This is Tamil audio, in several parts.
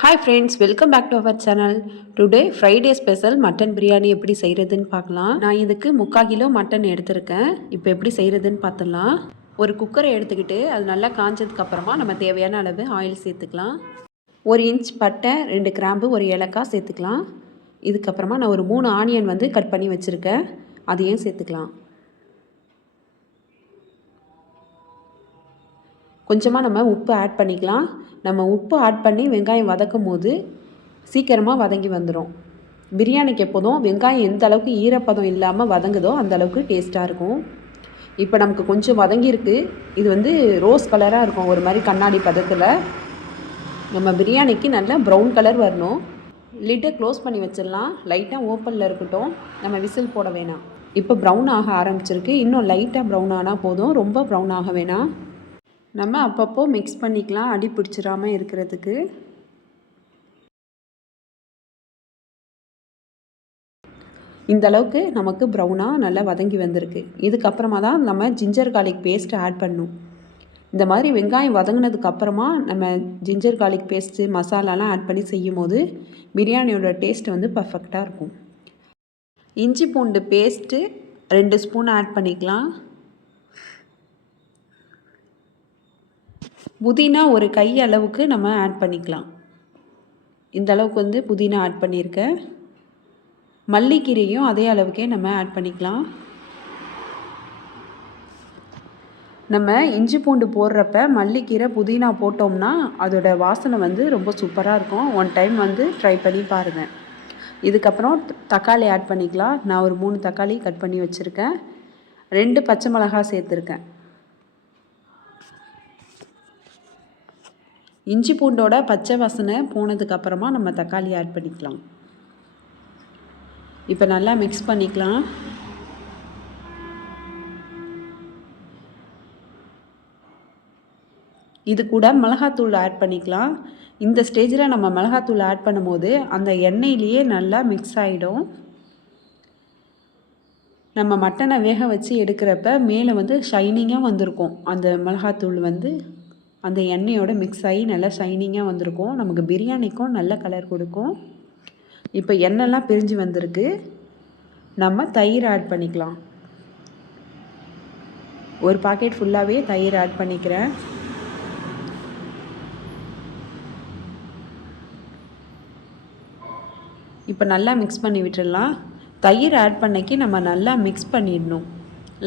Hi friends, welcome back to our channel. Today Friday special mutton biryani எப்படி செய்கிறதுன்னு பார்க்கலாம். நான் இதுக்கு 3/4 கிலோ மட்டன் எடுத்திருக்கேன். இப்போ எப்படி செய்கிறதுன்னு பார்த்துடலாம். ஒரு குக்கரை எடுத்துக்கிட்டு அது நல்லா காஞ்சதுக்கப்புறமா நம்ம தேவையான அளவு ஆயில் சேர்த்துக்கலாம். 1 இன்ச் பட்டை, 2 கிராம்பு, 1 ஏலக்காய் சேர்த்துக்கலாம். இதுக்கப்புறமா நான் ஒரு 3 ஆனியன் கட் பண்ணி வச்சுருக்கேன், அதையும் சேர்த்துக்கலாம். கொஞ்சமாக நம்ம உப்பு ஆட் பண்ணிக்கலாம். நம்ம உப்பு ஆட் பண்ணி வெங்காயம் வதக்கும் போது சீக்கிரமாக வதங்கி வந்துடும். பிரியாணிக்கு எப்போதும் வெங்காயம் எந்த அளவுக்கு ஈரப்பதம் இல்லாமல் வதங்குதோ அந்த அளவுக்கு டேஸ்ட்டாக இருக்கும். இப்போ நமக்கு கொஞ்சம் வதங்கியிருக்கு. இது ரோஸ் கலராக இருக்கும், ஒரு மாதிரி கண்ணாடி பதத்தில். நம்ம பிரியாணிக்கு நல்லா ப்ரௌன் கலர் வரணும். லிட்டை க்ளோஸ் பண்ணி வச்சிடலாம். லைட்டாக ஓப்பனில் இருக்கட்டும், நம்ம விசில் போட வேணாம். இப்போ ப்ரௌன் ஆக ஆரம்பிச்சிருக்கு. இன்னும் லைட்டாக ப்ரௌன் ஆனால் போதும், ரொம்ப ப்ரௌன் ஆக வேணாம். நம்ம அப்பப்போ மிக்ஸ் பண்ணிக்கலாம், அடி பிடிச்சிடாமல் இருக்கிறதுக்கு. இந்த அளவுக்கு நமக்கு ப்ரௌனாக நல்லா வதங்கி வந்திருக்கு. இதுக்கப்புறமா தான் நம்ம ஜிஞ்சர் கார்லிக் பேஸ்ட்டு ஆட் பண்ணணும். இந்த மாதிரி வெங்காயம் வதங்கினதுக்கப்புறமா நம்ம ஜிஞ்சர் கார்லிக் பேஸ்ட்டு மசாலாலாம் ஆட் பண்ணி செய்யும் போது பிரியாணியோட டேஸ்ட்டு பர்ஃபெக்டாக இருக்கும். இஞ்சி பூண்டு பேஸ்ட்டு 2 ஸ்பூன் ஆட் பண்ணிக்கலாம். புதினா ஒரு கை அளவுக்கு நம்ம ஆட் பண்ணிக்கலாம். இந்த அளவுக்கு புதினா ஆட் பண்ணியிருக்கேன். மல்லிக்கீரையும் அதே அளவுக்கே நம்ம ஆட் பண்ணிக்கலாம். நம்ம இஞ்சி பூண்டு போடுறப்ப மல்லிக்கீரை புதினா போட்டோம்னா அதோட வாசனை ரொம்ப சூப்பராக இருக்கும். ஒன் டைம் ட்ரை பண்ணி பாருங்கள். இதுக்கப்புறம் தக்காளி ஆட் பண்ணிக்கலாம். நான் ஒரு 3 தக்காளி கட் பண்ணி வச்சுருக்கேன். 2 பச்சை மிளகாய் சேர்த்துருக்கேன். இஞ்சி பூண்டோட பச்சை வாசனை போனதுக்கப்புறமா நம்ம தக்காளி ஆட் பண்ணிக்கலாம். இப்போ நல்லா மிக்ஸ் பண்ணிக்கலாம். இது கூட மிளகாத்தூள் ஆட் பண்ணிக்கலாம். இந்த ஸ்டேஜில் நம்ம மிளகாத்தூள் ஆட் பண்ணும்போது அந்த எண்ணெயிலேயே நல்லா மிக்ஸ் ஆகிடும். நம்ம மட்டனை வேக வச்சு எடுக்கிறப்ப மேலே ஷைனிங்காக வந்திருக்கும். அந்த மிளகாத்தூள் அந்த எண்ணெயோடு மிக்ஸ் ஆகி நல்லா ஷைனிங்காக வந்திருக்கும். நமக்கு பிரியாணிக்கும் நல்ல கலர் கொடுக்கும். இப்போ எண்ணெய்லாம் பிரிஞ்சு வந்திருக்கு. நம்ம தயிர் ஆட் பண்ணிக்கலாம். ஒரு பாக்கெட் ஃபுல்லாகவே தயிர் ஆட் பண்ணிக்கிறேன். இப்போ நல்லா மிக்ஸ் பண்ணி விட்டுடலாம். தயிர் ஆட் பண்ணக்கி நம்ம நல்லா மிக்ஸ் பண்ணிடணும்.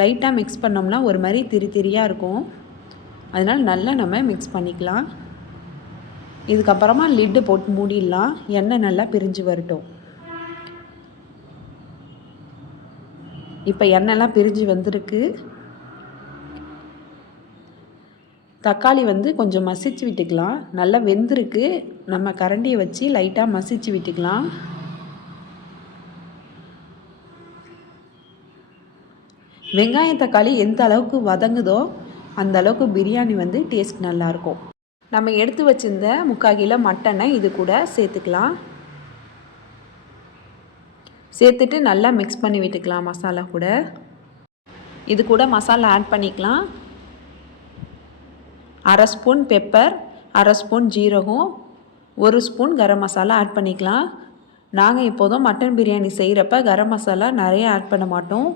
லைட்டாக மிக்ஸ் பண்ணோம்னா ஒரு மாதிரி திரியாக இருக்கும். அதனால் நல்லா நம்ம மிக்ஸ் பண்ணிக்கலாம். இதுக்கப்புறமா லிட்டு போட்டு மூடிடலாம். எண்ணெய் நல்லா பிரிஞ்சு வரட்டும். இப்போ எண்ணெய்லாம் பிரிஞ்சு வந்திருக்கு. தக்காளி கொஞ்சம் மசிச்சு விட்டுக்கலாம். நல்லா வெந்திருக்கு. நம்ம கரண்டியை வச்சு லைட்டாக மசிச்சு விட்டுக்கலாம். வெங்காயம் தக்காளி எந்த அளவுக்கு வதங்குதோ அந்த அளவுக்கு பிரியாணி டேஸ்ட் நல்லாயிருக்கும். நம்ம எடுத்து வச்சிருந்த 3/4 கிலோ மட்டனை இது கூட சேர்த்துக்கலாம். சேர்த்துட்டு நல்லா மிக்ஸ் பண்ணி விட்டுக்கலாம் மசாலா கூட. இது கூட மசாலா ஆட் பண்ணிக்கலாம். 1/2 ஸ்பூன் பெப்பர், 1/2 ஸ்பூன் ஜீரகம், 1 ஸ்பூன் கரம் மசாலா ஆட் பண்ணிக்கலாம். நாங்கள் இப்போதும் மட்டன் பிரியாணி செய்கிறப்ப கரம் மசாலா நிறைய ஆட் பண்ண மாட்டோம்.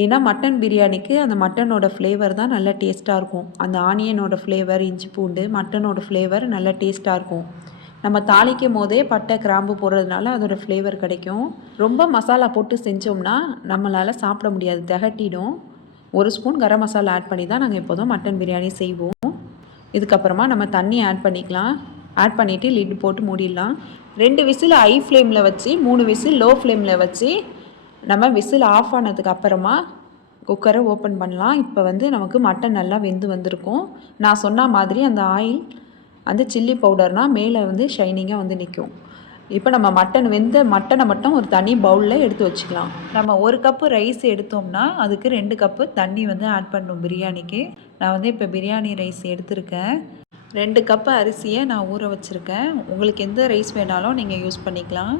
ஏன்னா மட்டன் பிரியாணிக்கு அந்த மட்டனோட ஃப்ளேவர் தான் நல்லா டேஸ்ட்டாக இருக்கும். அந்த ஆனியனோட ஃப்ளேவர், இஞ்சி பூண்டு, மட்டனோட ஃப்ளேவர் நல்லா டேஸ்ட்டாக இருக்கும். நம்ம தாளிக்கும் போதே பட்டை கிராம்பு போடுறதுனால அதோட ஃப்ளேவர் கிடைக்கும். ரொம்ப மசாலா போட்டு செஞ்சோம்னா நம்மளால் சாப்பிட முடியாது, திகட்டிடும். 1 ஸ்பூன் கரம் மசாலா ஆட் பண்ணி தான் நாங்கள் எப்போதும் மட்டன் பிரியாணி செய்வோம். இதுக்கப்புறமா நம்ம தண்ணி ஆட் பண்ணிக்கலாம். ஆட் பண்ணிவிட்டு லிட் போட்டு மூடிடலாம். 2 விசில் ஹை ஃப்ளேமில் வச்சு 3 விசில் லோ ஃப்ளேமில் வச்சு நம்ம விசில் ஆஃப் ஆனதுக்கு அப்புறமா குக்கரை ஓப்பன் பண்ணலாம். இப்போ நமக்கு மட்டன் நல்லா வெந்து வந்திருக்கும். நான் சொன்ன மாதிரி அந்த ஆயில் அந்த சில்லி பவுடர்னால் மேலே ஷைனிங்காக நிற்கும். இப்போ நம்ம மட்டனை மட்டும் ஒரு தனி பவுலில் எடுத்து வச்சுக்கலாம். நம்ம 1 கப்பு ரைஸ் எடுத்தோம்னா அதுக்கு 2 கப்பு தண்ணி ஆட் பண்ணணும் பிரியாணிக்கு. நான் இப்போ பிரியாணி ரைஸ் எடுத்திருக்கேன். 2 கப்பு அரிசியை நான் ஊற வச்சுருக்கேன். உங்களுக்கு எந்த ரைஸ் வேணாலும் நீங்கள் யூஸ் பண்ணிக்கலாம்.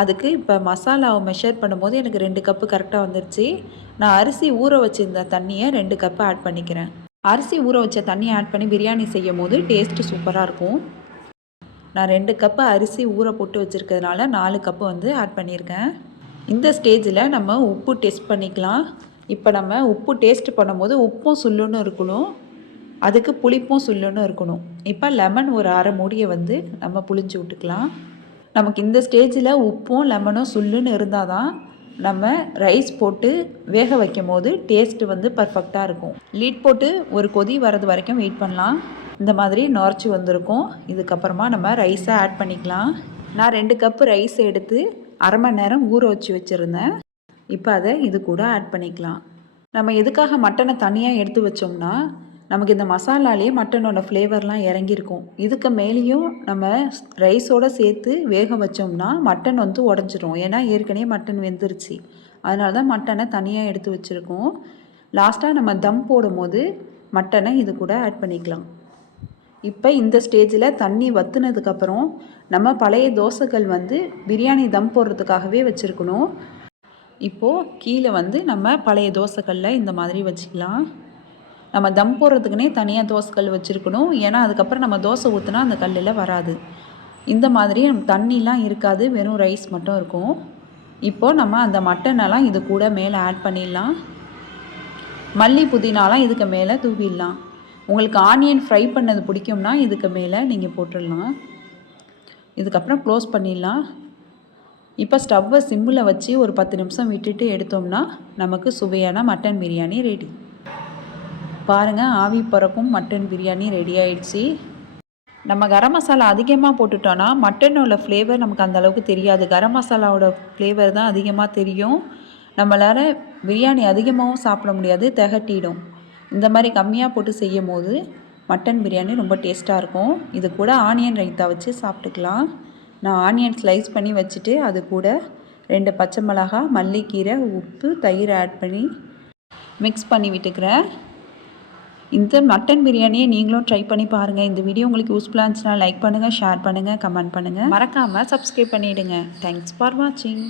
அதுக்கு இப்போ மசாலாவை மெஷர் பண்ணும்போது எனக்கு 2 கப்பு கரெக்டாக வந்துருச்சு. நான் அரிசி ஊற வச்சுருந்த தண்ணியை 2 கப்பு ஆட் பண்ணிக்கிறேன். அரிசி ஊற வச்ச தண்ணியை ஆட் பண்ணி பிரியாணி செய்யும் போது டேஸ்ட்டு சூப்பராக இருக்கும். நான் 2 கப்பு அரிசி ஊற போட்டு வச்சுருக்கிறதுனால 4 கப்பு வந்து ஆட் பண்ணியிருக்கேன். இந்த ஸ்டேஜில் நம்ம உப்பு டெஸ்ட் பண்ணிக்கலாம். இப்போ நம்ம உப்பு டேஸ்ட் பண்ணும்போது உப்பும் சுல்லுன்னு இருக்கணும், அதுக்கு புளிப்பும் சுல்லுன்னு இருக்கணும். இப்போ லெமன் ஒரு அரை மூடியை வந்து நம்ம புளிஞ்சு விட்டுக்கலாம். நமக்கு இந்த ஸ்டேஜில் உப்பும் லெமனும் சுல்லுன்னு இருந்தால் தான் நம்ம ரைஸ் போட்டு வேக வைக்கும் போது டேஸ்ட்டு வந்து பர்ஃபெக்டாக இருக்கும். லீட் போட்டு ஒரு கொதி வர்றது வரைக்கும் வெயிட் பண்ணலாம். இந்த மாதிரி நுரைச்சி வந்திருக்கும். இதுக்கப்புறமா நம்ம ரைஸை ஆட் பண்ணிக்கலாம். நான் 2 கப்பு ரைஸ் எடுத்து அரை மணி நேரம் ஊற வச்சு வச்சுருந்தேன். இப்போ அதை இது கூட ஆட் பண்ணிக்கலாம். நம்ம எதுக்காக மட்டனை தனியாக எடுத்து வச்சோம்னா நமக்கு இந்த மசாலாலேயே மட்டனோட ஃப்ளேவர்லாம் இறங்கியிருக்கும். இதுக்கு மேலேயும் நம்ம ரைஸோடு சேர்த்து வேக வச்சோம்னா மட்டன் வந்து உடஞ்சிரும். ஏன்னா ஏற்கனவே மட்டன் வெந்துருச்சு. அதனால தான் மட்டனை தனியாக எடுத்து வச்சுருக்கோம். லாஸ்ட்டாக நம்ம தம் போடும்போது மட்டனை இது கூட ஆட் பண்ணிக்கலாம். இப்போ இந்த ஸ்டேஜில் தண்ணி வற்றுனதுக்கப்புறம் நம்ம பழைய தோசைகள் வந்து பிரியாணி தம் போடுறதுக்காகவே வச்சுருக்கணும். இப்போது கீழே வந்து நம்ம பழைய தோசைக்கல்லில் இந்த மாதிரி வச்சுக்கலாம். நம்ம தம் போடுறதுக்குனே தனியாக தோசைக்கல் வச்சுருக்கணும். ஏன்னா அதுக்கப்புறம் நம்ம தோசை ஊற்றினா அந்த கல்லில் வராது. இந்த மாதிரி நமக்கு தண்ணிலாம் இருக்காது, வெறும் ரைஸ் மட்டும் இருக்கும். இப்போது நம்ம அந்த மட்டனெல்லாம் இது கூட மேலே ஆட் பண்ணிடலாம். மல்லி புதினாலாம் இதுக்கு மேலே தூவிடலாம். உங்களுக்கு ஆனியன் ஃப்ரை பண்ணது பிடிக்கும்னா இதுக்கு மேலே நீங்கள் போட்டுடலாம். இதுக்கப்புறம் க்ளோஸ் பண்ணிடலாம். இப்போ ஸ்டவ்வை சிம்மில் வச்சு ஒரு 10 நிமிஷம் விட்டுட்டு எடுத்தோம்னா நமக்கு சுவையான மட்டன் பிரியாணி ரெடி. பாருங்கள், ஆவி பறக்கும் மட்டன் பிரியாணி ரெடி ஆயிடுச்சு. நம்ம கரம் மசாலா அதிகமாக போட்டுட்டோன்னா மட்டனோட ஃப்ளேவர் நமக்கு அந்தளவுக்கு தெரியாது. கரம் மசாலாவோட ஃப்ளேவர் தான் அதிகமாக தெரியும். நம்மளால் பிரியாணி அதிகமாகவும் சாப்பிட முடியாது, திகட்டிடும். இந்த மாதிரி கம்மியாக போட்டு செய்யும் போது மட்டன் பிரியாணி ரொம்ப டேஸ்ட்டாக இருக்கும். இது கூட ஆனியன் ரைத்தா வச்சு சாப்பிட்டுக்கலாம். நான் ஆனியன் ஸ்லைஸ் பண்ணி வச்சுட்டு அது கூட 2 பச்சை மிளகாய், மல்லிக்கீரை, உப்பு, தயிர் ஆட் பண்ணி மிக்ஸ் பண்ணி விட்டுக்கிறேன். இந்த மட்டன் பிரியாணியை நீங்களும் ட்ரை பண்ணி பாருங்கள். இந்த வீடியோ உங்களுக்கு யூஸ்ஃபுல்லாக இருந்துச்சுன்னா லைக் பண்ணுங்கள், ஷேர் பண்ணுங்கள், கமெண்ட் பண்ணுங்கள். மறக்காமல் சப்ஸ்கிரைப் பண்ணிவிடுங்க. தேங்க்ஸ் ஃபார் வாட்சிங்.